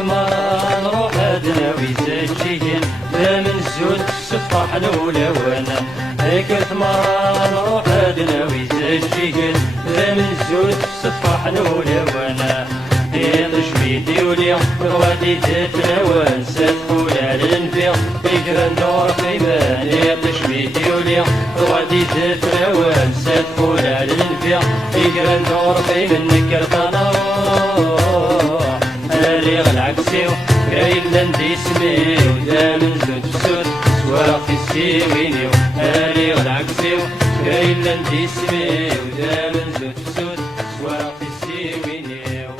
كثمان روح دناوي زجين لا من زود سفح نولوانا كثمان روح دناوي زجين لا من زود سفح نولوانا تشبيتي ولي غادي تتناول ستقول على الانفيق يقرا النور قيمان تشبيتي ولي غادي تتناول ستقول على الانفيق يقرا النور قيمان نكر طنوح اللي غنعكسيو إلا ندي سميو دا من زود سود سواق في السيوينيو اللي غنعكسيو إلا ندي سميو دا من زود سود سواق في السيوينيو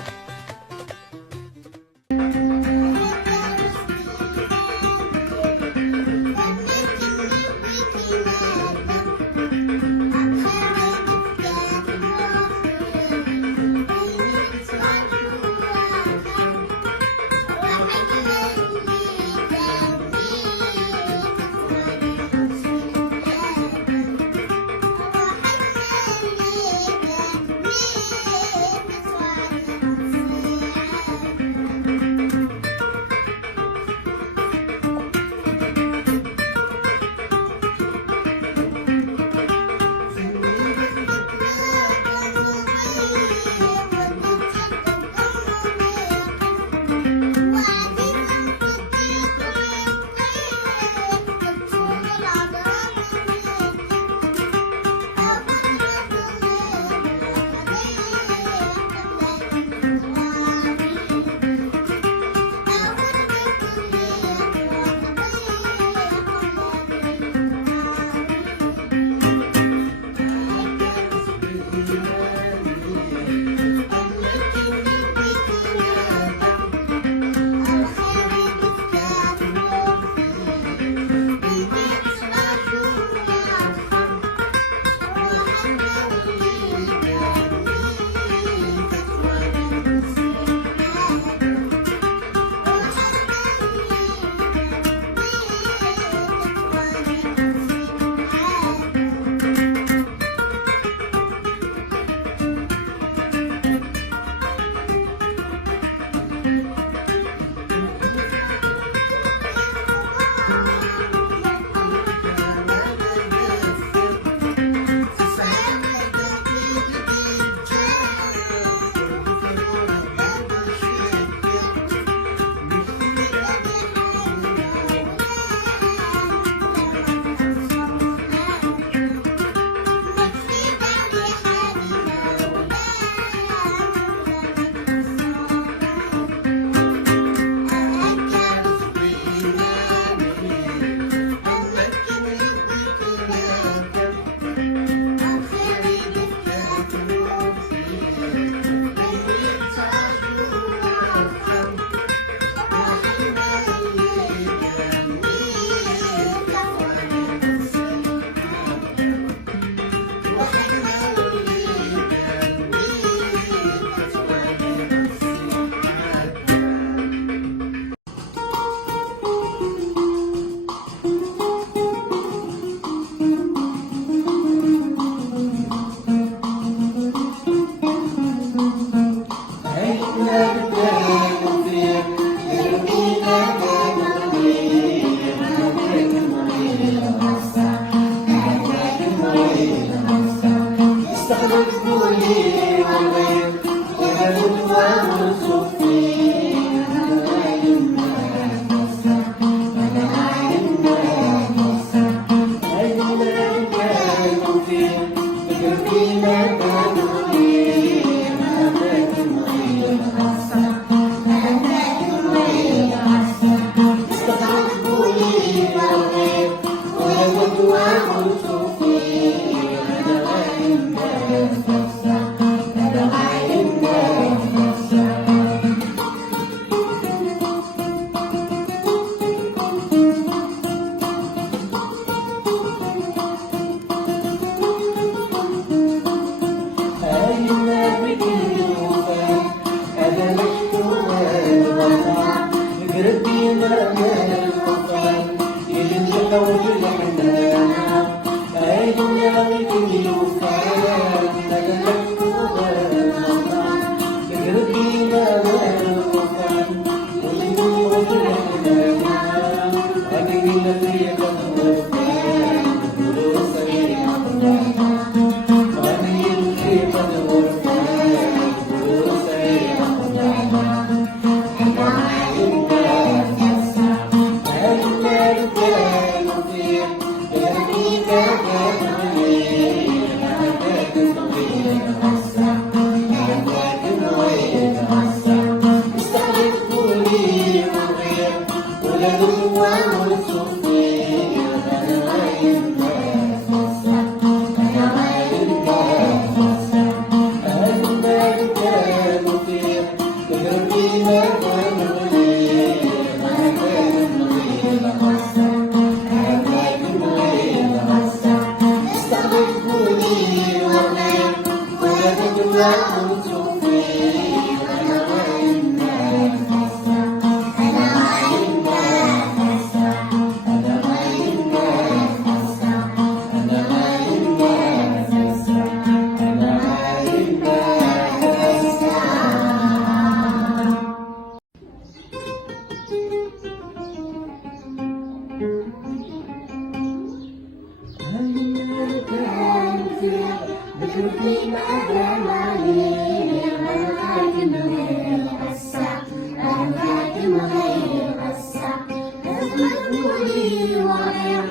فيها بتركي ماذا مالي أنا خادم غير غساق أنا خادم غير غساق لازم تقولي وغير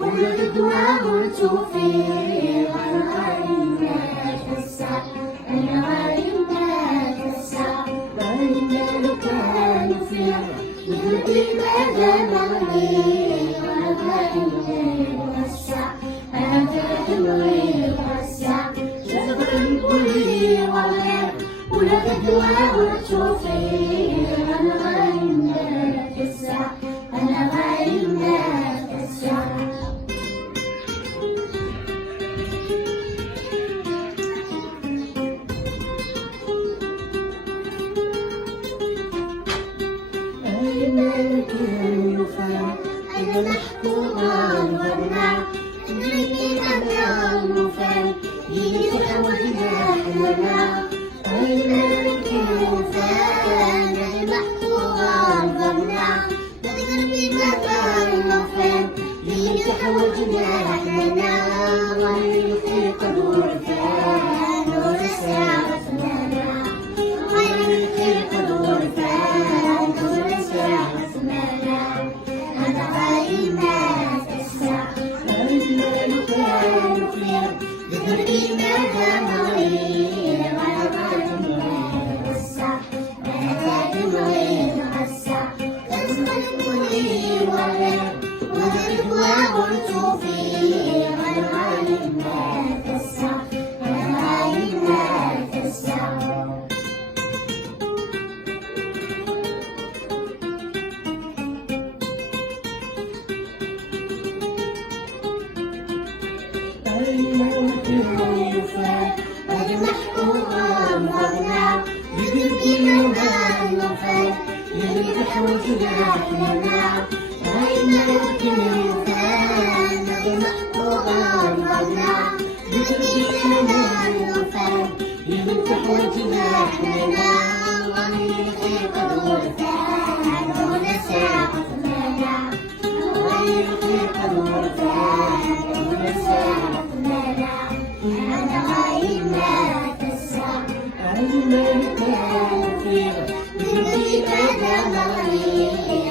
ولد وتوفي أنا خادم غير غساق أنا خادم غير غساق لو كانوا فيها بتركي ماذا مالي أنا خادم غير غساق أنا خادم غير غساق لازم تقولي وغير ولد وتوفي أنا غادم غير غساق أنا غادم غير غساق أنا محكومة الغنى تدريني أنا الوفاء يجي أولنا لنا الملك الوفاء أنا محكومة الغنى تدريني أنا الوفاء يجي أولنا لنا والملك الوفاء نور الساعة لنا والملك الوفاء نور الساعة لنا أنا غايمة الساعة الملك الوفاء بذري ماذا مريض أنا غايمة الساعة أنا غايمة الساعة لازم تقولي وغير وغير وتوفي أنا غايمة الساعة أنا غايمة الساعة الملك الوفاء أنا محكومة الغنى بذري ماذا الوفاء يفتح وجناح لنا الملك الوفاء أنا محكومة الغنى بذري ماذا الوفاء يفتح وجناح لنا والملك الوفاء دون ساعة لنا والملك الوفاء دون ساعة لنا أنا غايمة الساعة الملك الوفاء بذري ماذا مريض